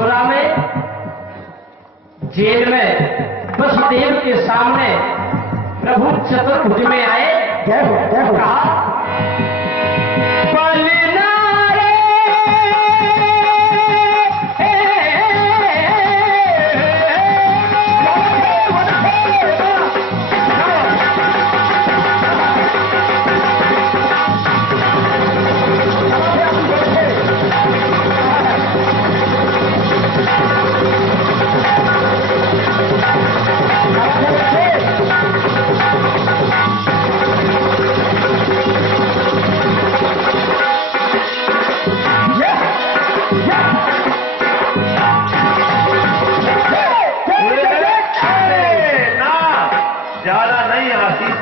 मथुरा में जेल में वसुदेव के सामने प्रभु चतुर्भुज में आए। कहा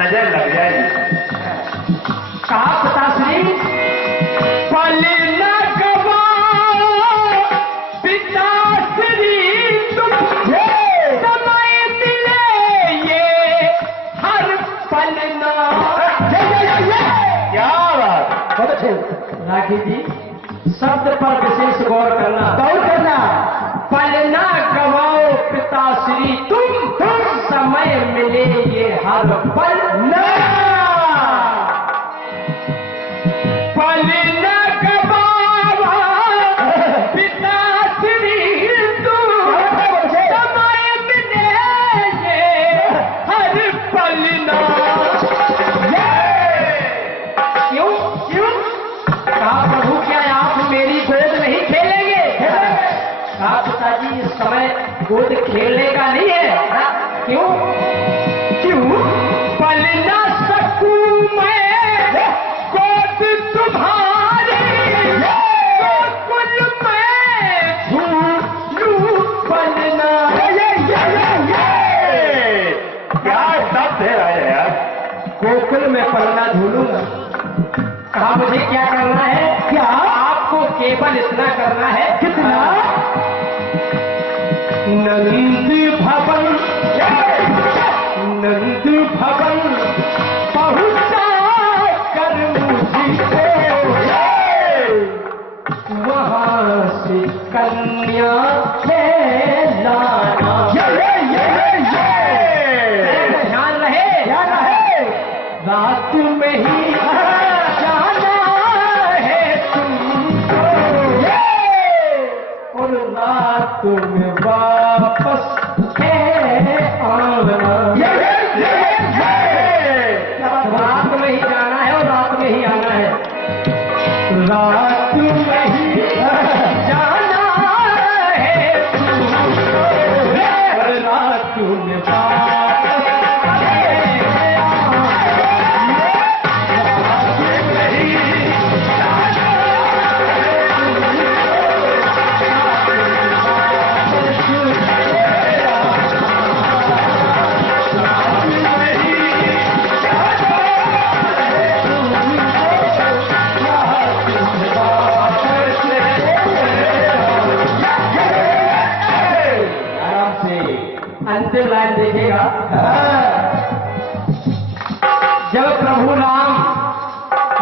नजर लग जाएगी। कहा पिताश्री पल न गवाओ पिताश्री तुम समय मिले ये हर पल ना। क्या बात। राखी जी शब्द पर विशेष गौर करना। पल न गवाओ पिताश्री तुम समय मिले ये हर पल न। पल न गवाओ पिताश्री तुम समय मिले ये हर पल न। क्यों क्यों कहा प्रभु क्या आप मेरी गोद नहीं खेलेंगे? कहा पिताजी इस समय गोद खेलने का नहीं है। क्यों क्यों पल न सकूं मैं गोद तुम्हारी गोकुल में झूलूं पल न। क्या शब्द है राजा यार। गोकुल में पलना झूलूंगा। कहा मुझे क्या करना है? क्या आपको केवल इतना करना है। कितना? नंद भवन नंद भवन पहुंचा कर मुझको वहां से कन्या ले लाना। ध्यान रहे रात में ही जाना है तुमको और रात में वापस रात में ही जाना है और रात में ही आना है। रात में ही जाना है और रात में वापस अंतिम लाइन देखिएगा। जब प्रभु राम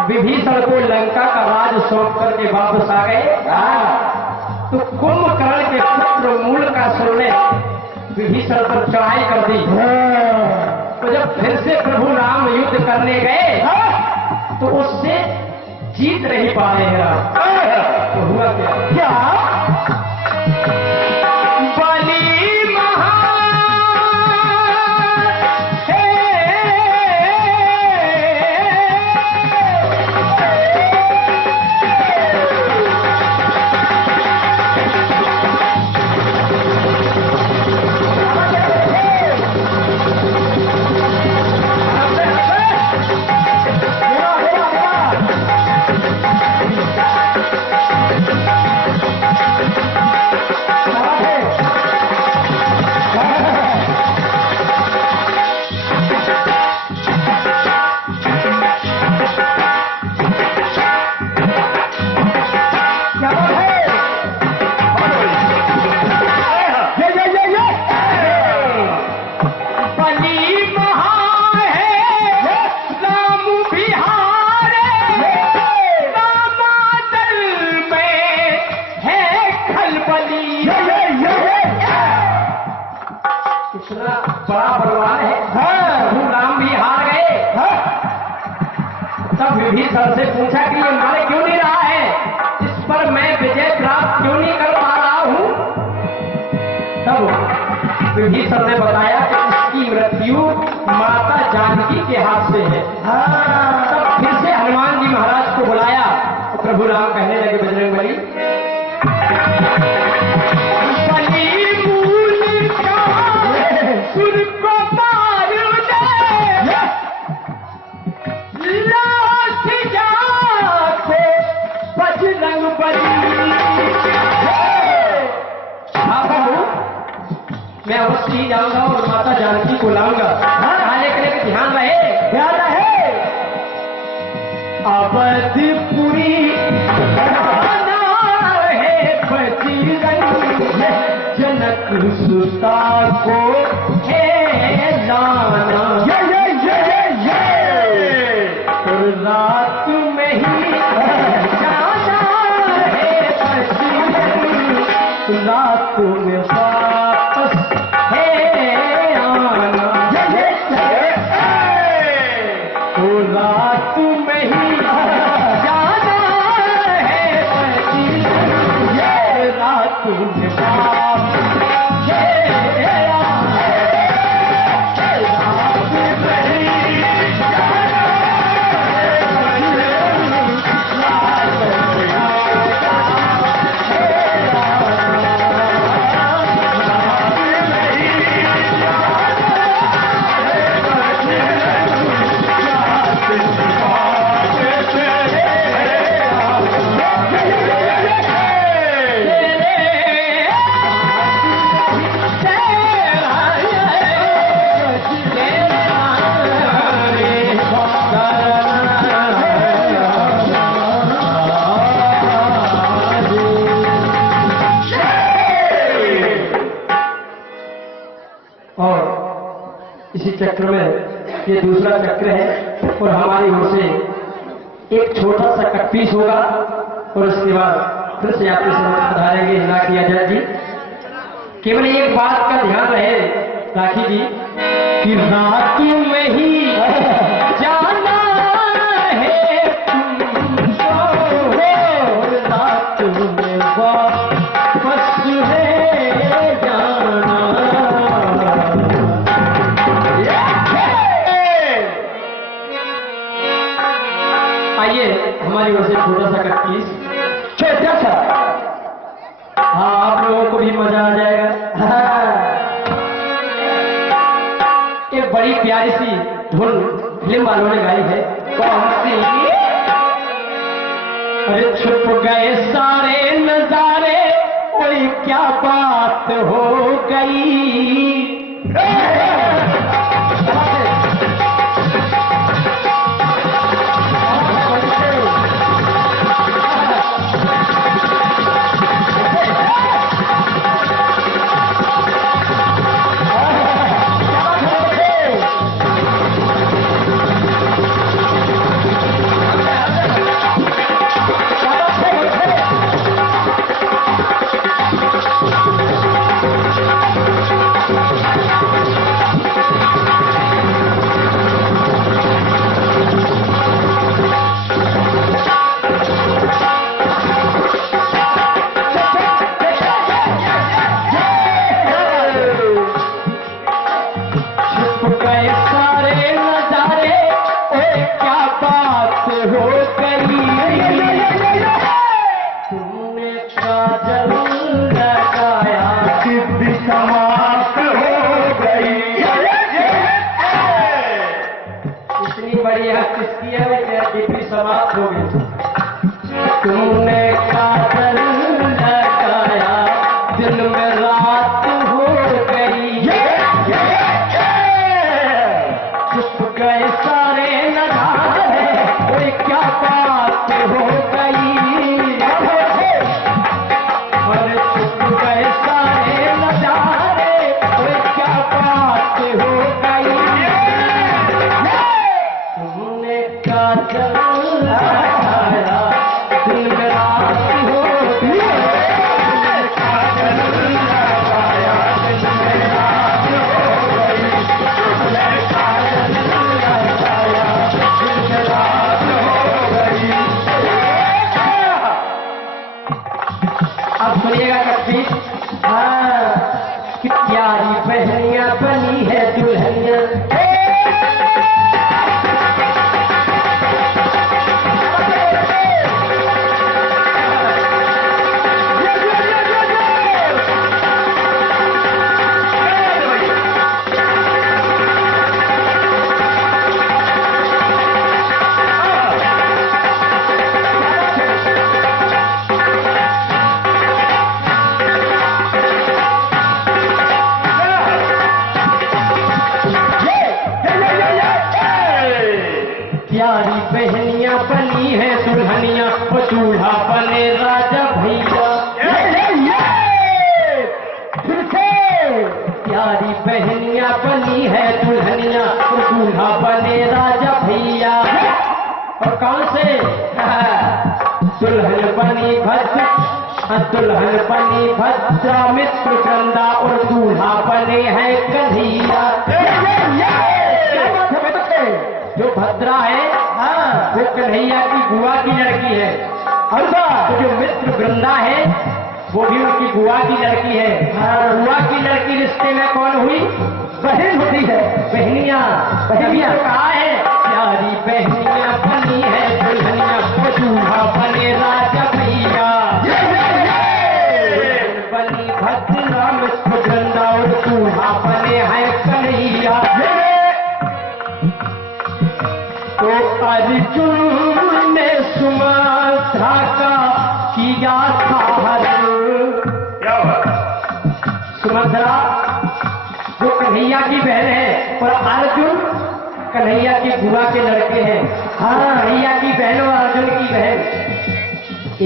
विभीषण को लंका का राज सौंप करके वापस आ गए तो कुंभकर्ण के पुत्र मूलकासुर ने विभीषण पर चढ़ाई कर दी। तो जब फिर से प्रभु राम युद्ध करने गए तो उससे जीत नहीं पा रहे हैं। तो हुआ क्या? बड़ा बलवान है। प्रभु राम भी हार गए। तब विभीषण से पूछा कि ये मारे क्यों नहीं रहा है, इस पर मैं विजय प्राप्त क्यों नहीं कर पा रहा हूं। तब विभीषण ने बताया कि इसकी मृत्यु माता जानकी के हाथ से है। तब फिर से हनुमान जी महाराज को बुलाया तो प्रभु राम कहने लगे, बजरंगबली मैं अवश्य ही जाऊंगा और माता जानकी को लाऊंगा। लेकिन एक ध्यान रहे, ध्यान रहे, अवधपुरी है बजरंग, जनक सुता को है लाना। और रात में ही जाना है बजरंग, रात में वापस है आना। तो रात में ही जाना है बजरंग, रात में वापस है आना। रात में ही जाना है बजरंग, रात में इसी चक्र में ये दूसरा चक्र है और हमारी ओर से एक छोटा सा कट पीस होगा और उसके बाद फिर से आपके समझ पधारेंगे हिला किया जाए जी। केवल एक बात का ध्यान रहे राखी जी कि रात में ही जाना है तुमको, रात में वापस है जाना। आइए हमारी ओर से छोटा सा कट्टीस, छोटा सा। हाँ, आप लोगों को भी मजा आ जाएगा। एक बड़ी प्यारी सी धुन फिल्म वालों ने गाई है। कौन सी? अरे छुप गए सारे नजारे, कोई क्या बात हो गई। समाप्त हो गई। तुमने काजल लगाया, दिन में रात हो गई। चुप गए सारे नजारे, कोई क्या बात हो गई। अरे चुप गए सारे नजारे, कोई क्या बात हो गई। तुमने काजल लगाया, दिन में रात हो गई। काजल लगाया, दिन में रात हो गई। हाँ, कि प्यारी बहनियां बनी है दुल्हनिया। प्यारी बहनियां बनी है दुल्हनिया, और दूल्हा बने राजा भैया। प्यारी बहनियां बनी है दुल्हनिया, और दूल्हा बने राजा भैया। और कौन से? दुल्हन बनी भद्र, दुल्हन बनी भद्रा मित्र गंदा, और दूल्हा बने हैं कन्हैया। जो भद्रा है, हाँ, वो कन्हैया की बुआ की लड़की है। और तो जो मित्र वृंदा है, वो भी उनकी बुआ की लड़की है। हाँ, बुआ की लड़की रिश्ते में कौन हुई? बहन होती है। बहनियां, बहनियां कहा है प्यारी बहनियां बनी है दुल्हनिया, वो दूल्हा बने राजा भैया। बनी भद्रा मित्र वृंदा, और दूल्हा बने हैं कन्हैया। तो अर्जुन ने सुमंत्रा का किया था हरण। क्या हुआ? सुमंत्रा जो कन्हैया की बहन है, और अर्जुन कन्हैया की बुआ के लड़के हैं। हाँ, कन्हैया की बहन और अर्जुन की बहन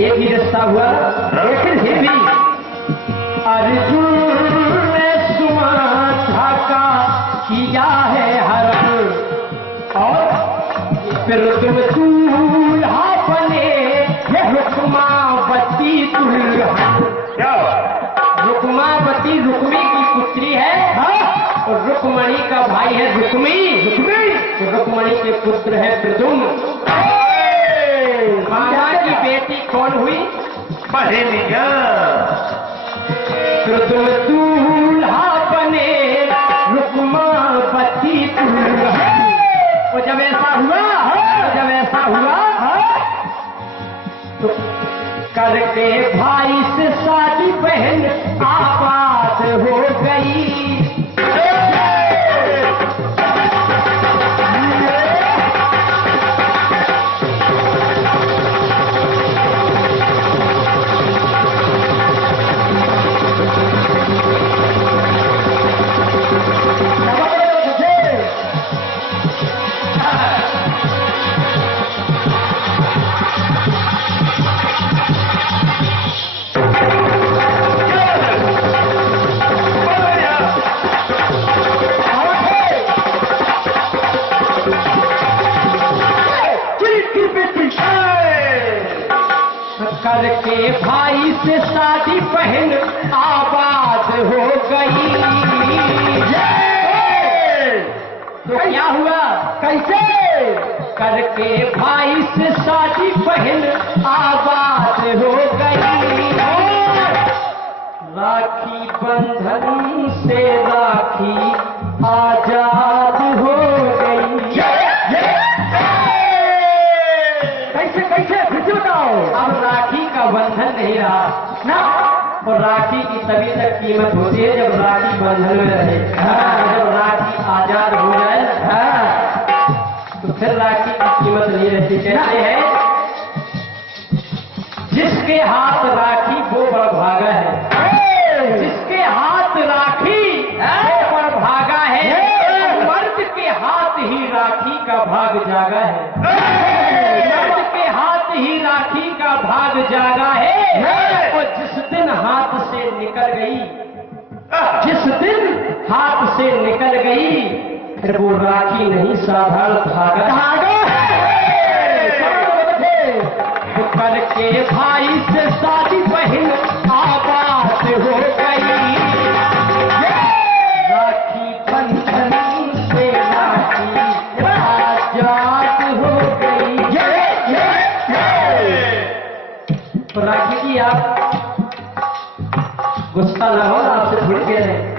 एक ही रिश्ता हुआ, लेकिन फिर भी अर्जुन ने सुमंत्रा का किया है हरण। और फिर तुम दूल्हा बने रुक्मावती दुल्हन। क्या हुआ? रुक्मावती रुक्मी की पुत्री है, हाँ? और रुक्मणी का भाई है रुक्मी। तो रुक्मणी के पुत्र है प्रद्युम्न। मामा की बेटी कौन हुई? बहनिया। फिर तुम दूल्हा बने रुक्मावती दुल्हन। तो जब ऐसा हुआ, तो करके भाई से शादी बहन आबाद हो गई। करके भाई से शादी बहन आबाद हो गई। तो क्या हुआ? कैसे? करके भाई से शादी बहन आबाद हो गई। राखी बंधन से राखी आजाद हो गई। कैसे फिर से बताओ। अब राखी का बंधन नहीं रहा ना, और राखी की तभी तक कीमत होती है जब राखी बंधन में रहे। जब राखी आजाद हो जाए, तो फिर राखी की कीमत नहीं रहती। कहते हैं जिसके हाथ राखी वो बड़ा भागा है। जिसके हाथ राखी वो बड़ा भागा है। मर्द के हाथ ही राखी का भाग जागा है। मर्द के हाथ ही राखी का भाग जागा है। और जिस दिन हाथ से निकल गई, जिस दिन हाथ से निकल गई, फिर वो राखी नहीं साधारण धागा है। करके भाई से शादी बहन आबाद हो गई। राखी बंधन से राखी आजाद हो गई। तो राखी की आप गुस्सा ना हो, आपसे थोड़ी कह रहे हैं।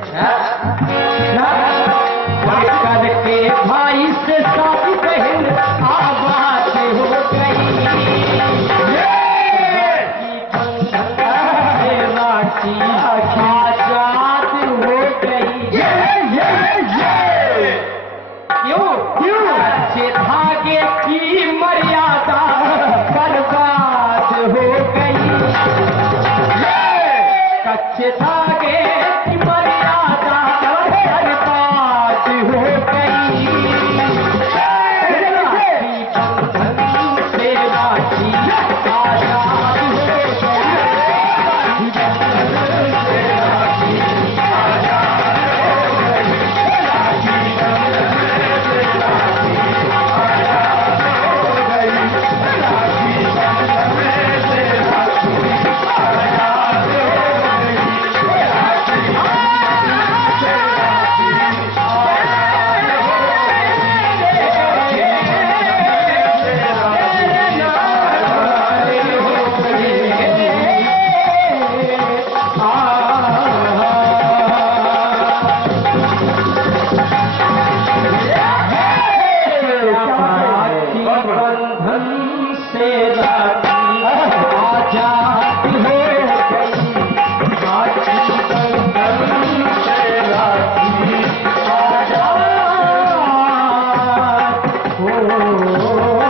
करके भाई से साथी बहन आबाद हो गई, राखी आजाद हो गई। क्यों अच्छे धागे की मर्यादा बर्बाद हो गई, कच्चे धागे की मर्यादा बर्बाद हो गई। राखी बंधन से राखी आजाद हो गई, राखी बंधन से राखी आजाद हो गई, राखी बंधन से राखी आजाद हो गई, राखी बंधन से राखी आजाद हो गई, राखी बंधन से राखी आजाद हो गई, राखी बंधन से राखी आजाद हो